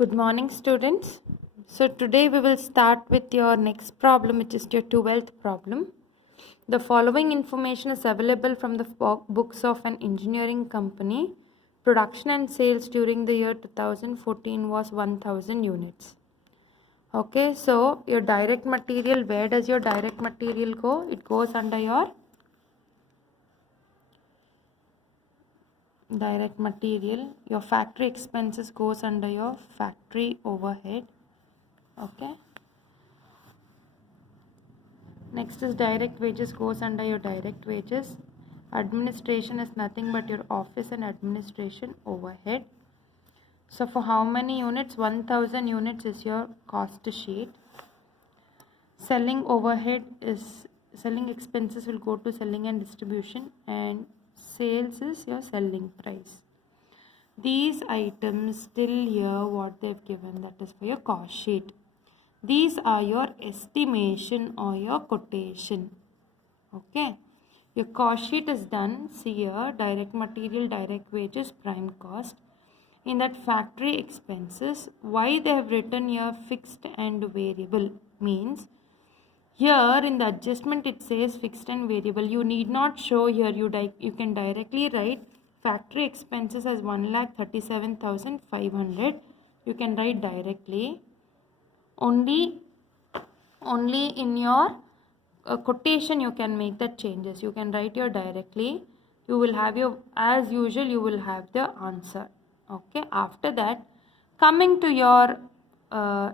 Good morning, students. So today we will start with your next problem, which is your 12th problem. The following information is available from the books of an engineering company. Production and sales during the year 2014 was 1000 units. Okay, so your direct material, where does your direct material go? It goes under your direct material. Your factory expenses goes under your factory overhead. Okay. Next is direct wages goes under your direct wages. Administration is nothing but your office and administration overhead. So for how many units? 1000 units is your cost sheet. Selling overhead is selling expenses will go to selling and distribution, and sales is your selling price. These items still here what they've given, that is for your cost sheet. These are your estimation or your quotation. Okay. Your cost sheet is done. See here, direct material, direct wages, prime cost. In that factory expenses, why they have written here fixed and variable means here in the adjustment it says fixed and variable. You need not show here. You can directly write factory expenses as 1,37,500. You can write directly. Only in your quotation you can make the changes. You can write your directly. You will have your, as usual, you will have the answer. Okay. After that, coming to your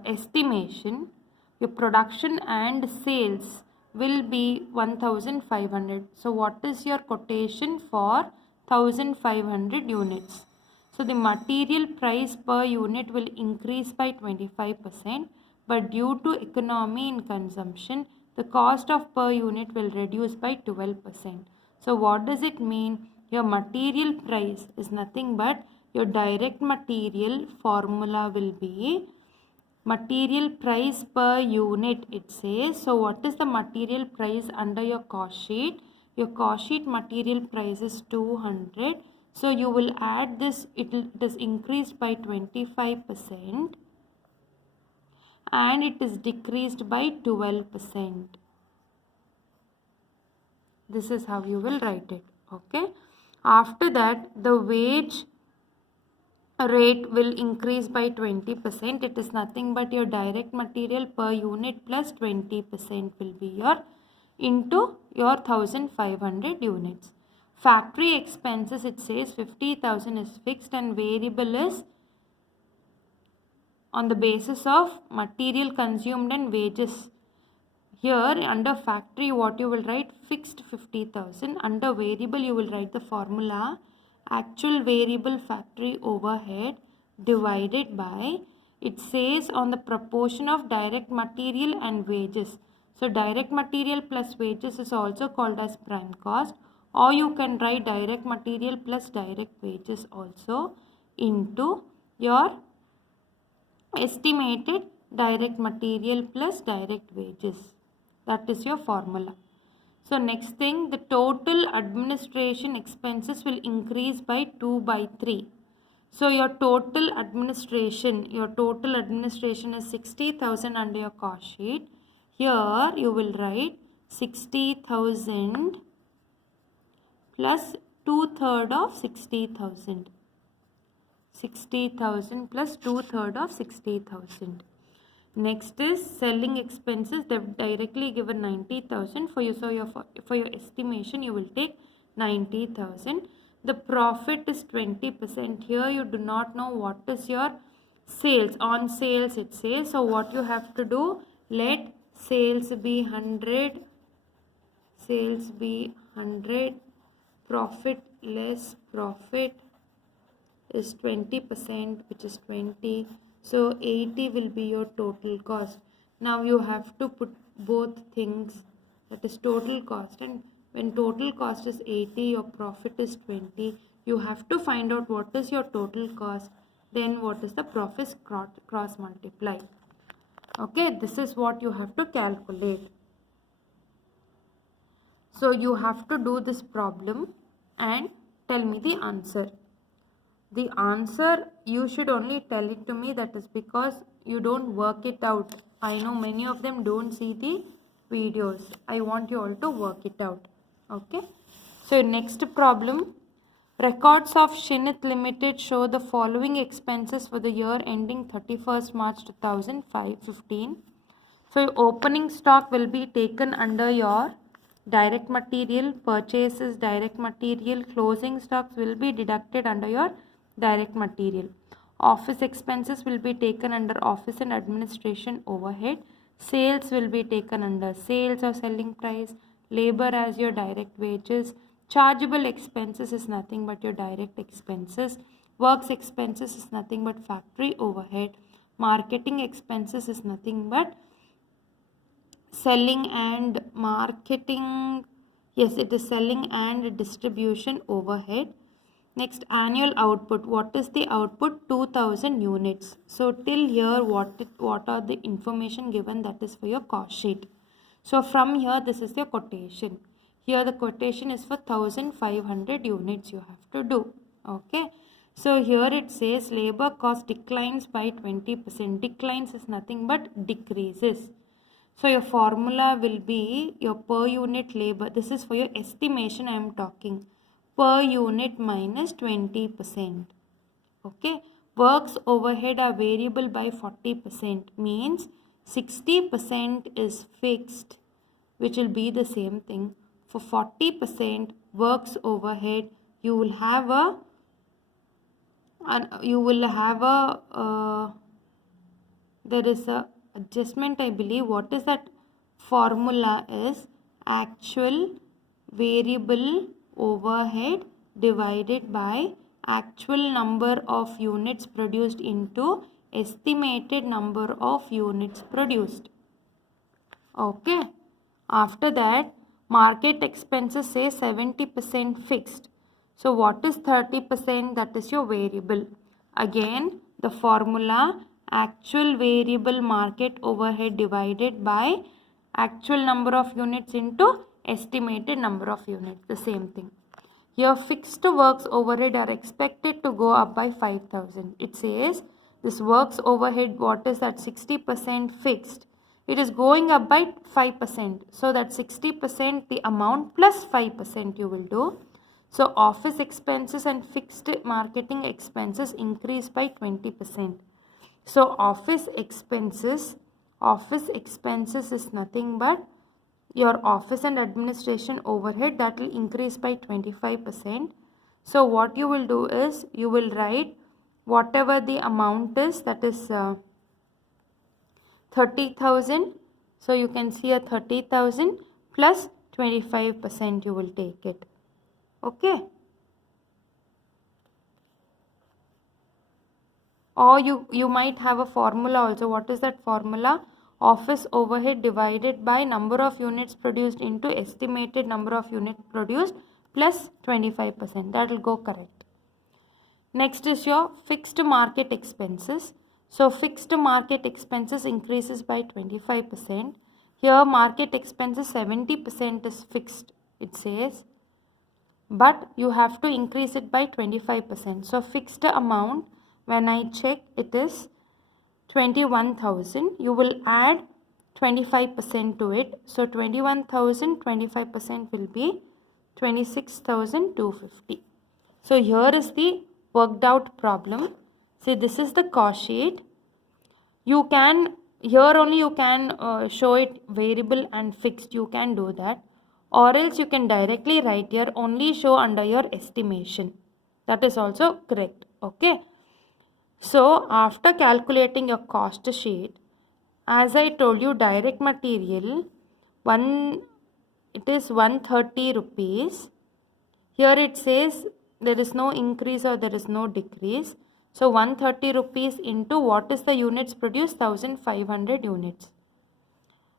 estimation, your production and sales will be 1500. So what is your quotation for 1500 units? So the material price per unit will increase by 25%, but due to economy in consumption, the cost of per unit will reduce by 12%. So what does it mean? Your material price is nothing but your direct material formula will be material price per unit, it says. So what is the material price under your cost sheet? Your cost sheet material price is 200. So you will add this, it is increased by 25% and it is decreased by 12%. This is how you will write it. Okay. After that, the wage rate will increase by 20%. It is nothing but your direct material per unit plus 20% will be your into your 1500 units. Factory expenses, it says 50,000 is fixed and variable is on the basis of material consumed and wages. Here under factory what you will write fixed 50,000. Under variable you will write the formula actual variable factory overhead divided by, it says, on the proportion of direct material and wages. So direct material plus wages is also called as prime cost, or you can write direct material plus direct wages also into your estimated direct material plus direct wages. That is your formula. So next thing, the total administration expenses will increase by 2 by 3. So your total administration is 60,000 under your cost sheet. Here you will write 60,000 plus 2/3 of 60,000. 60,000 plus 2/3 of 60,000. Next is selling expenses. They've directly given 90,000 for you. So for your estimation, you will take 90,000. The profit is 20%. Here you do not know what is your sales. On sales it says. So what you have to do, let sales be 100. Sales be 100. Profit less profit is 20%, which is 20. So 80 will be your total cost. Now you have to put both things, that is total cost, and when total cost is 80, your profit is 20. You have to find out what is your total cost, then what is the profit cross multiply. Okay, this is what you have to calculate. So you have to do this problem and tell me the answer. the answer you should only tell it to me. That is because you don't work it out. I know many of them don't see the videos. I want you all to work it out. Okay. So next problem. Records of Shinit Limited show the following expenses for the year ending 31st March 2015. So your opening stock will be taken under your direct material, purchases direct material, closing stocks will be deducted under your direct material. Office expenses will be taken under office and administration overhead. Sales will be taken under sales or selling price. Labor as your direct wages. Chargeable expenses is nothing but your direct expenses. Works expenses is nothing but factory overhead. Marketing expenses is nothing but selling and marketing. Yes, it is selling and distribution overhead. Next, annual output. What is the output? 2000 units. So till here, what are the information given? That is for your cost sheet. So from here, this is your quotation. Here the quotation is for 1500 units you have to do. Okay. So here it says labor cost declines by 20%. Declines is nothing but decreases. So your formula will be your per unit labor. This is for your estimation I am talking. Per unit minus 20%. Okay. Works overhead are variable by 40%. Means 60% is fixed, which will be the same thing. For 40% works overhead, you will have a there is a adjustment, I believe. What is that formula? Is actual variable overhead divided by actual number of units produced into estimated number of units produced. Okay. After that, market expenses say 70% fixed. So what is 30%? That is your variable. Again, the formula actual variable market overhead divided by actual number of units into estimated number of units. The same thing. Here fixed works overhead are expected to go up by 5000. It says this works overhead, what is that? 60% fixed. It is going up by 5%. So that 60% the amount plus 5% you will do. So office expenses and fixed marketing expenses increase by 20%. So office expenses is nothing but your office and administration overhead, that will increase by 25%. So what you will do is you will write whatever the amount is, that is 30,000. So you can see a 30,000 plus 25% you will take it. Okay. Or you might have a formula also. What is that formula? Office overhead divided by number of units produced into estimated number of units produced plus 25%. That will go correct. Next is your fixed market expenses. So fixed market expenses increases by 25%. Here market expenses 70% is fixed, it says. But you have to increase it by 25%. So fixed amount, when I check, it is 21,000. You will add 25% to it. So 21,000, 25% will be 26,250. So here is the worked out problem. See, this is the cost sheet. You can, here only you can show it variable and fixed. You can do that. Or else you can directly write here, only show under your estimation. That is also correct. Okay. So after calculating your cost sheet, as I told you, direct material, it is 130 rupees. Here it says there is no increase or there is no decrease. So 130 rupees into what is the units produced? 1500 units.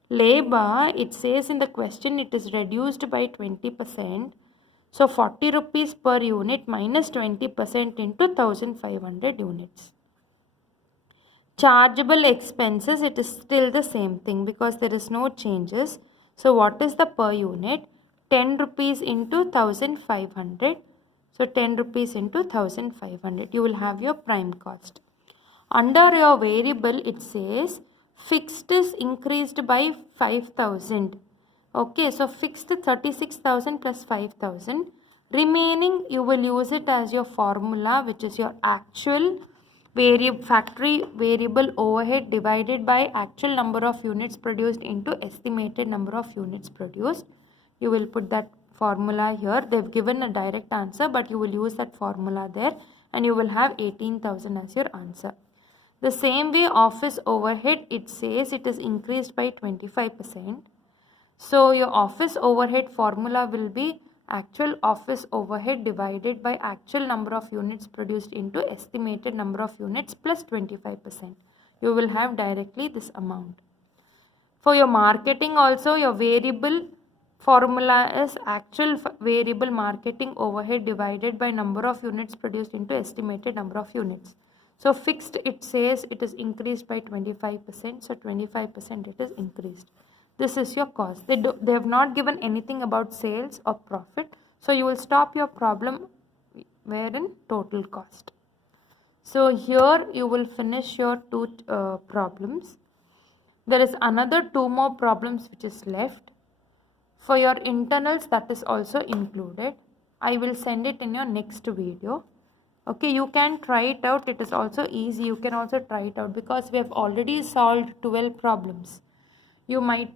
Labor, it says in the question, it is reduced by 20%. So 40 rupees per unit minus 20% into 1500 units. Chargeable expenses, it is still the same thing because there is no changes. So what is the per unit? 10 rupees into 1500. So 10 rupees into 1500. You will have your prime cost. Under your variable, it says fixed is increased by 5000. Okay, so fixed 36,000 plus 5,000. Remaining, you will use it as your formula, which is your actual factory variable overhead divided by actual number of units produced into estimated number of units produced. You will put that formula here. They've given a direct answer, but you will use that formula there and you will have 18,000 as your answer. The same way office overhead, it says it is increased by 25%. So your office overhead formula will be actual office overhead divided by actual number of units produced into estimated number of units plus 25%. You will have directly this amount. For your marketing also, your variable formula is actual variable marketing overhead divided by number of units produced into estimated number of units. So fixed, it says it is increased by 25%. So 25% it is increased. This is your cost. They have not given anything about sales or profit. So you will stop your problem wherein total cost. So here you will finish your two problems. There is another two more problems which is left. For your internals, that is also included. I will send it in your next video. Okay, you can try it out. It is also easy. You can also try it out because we have already solved 12 problems. You might,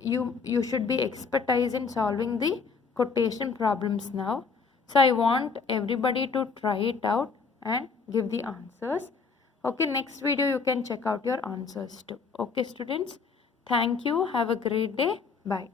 you should be expertise in solving the quotation problems now. So I want everybody to try it out and give the answers. Okay, next video you can check out your answers too. Okay, students. Thank you. Have a great day. Bye.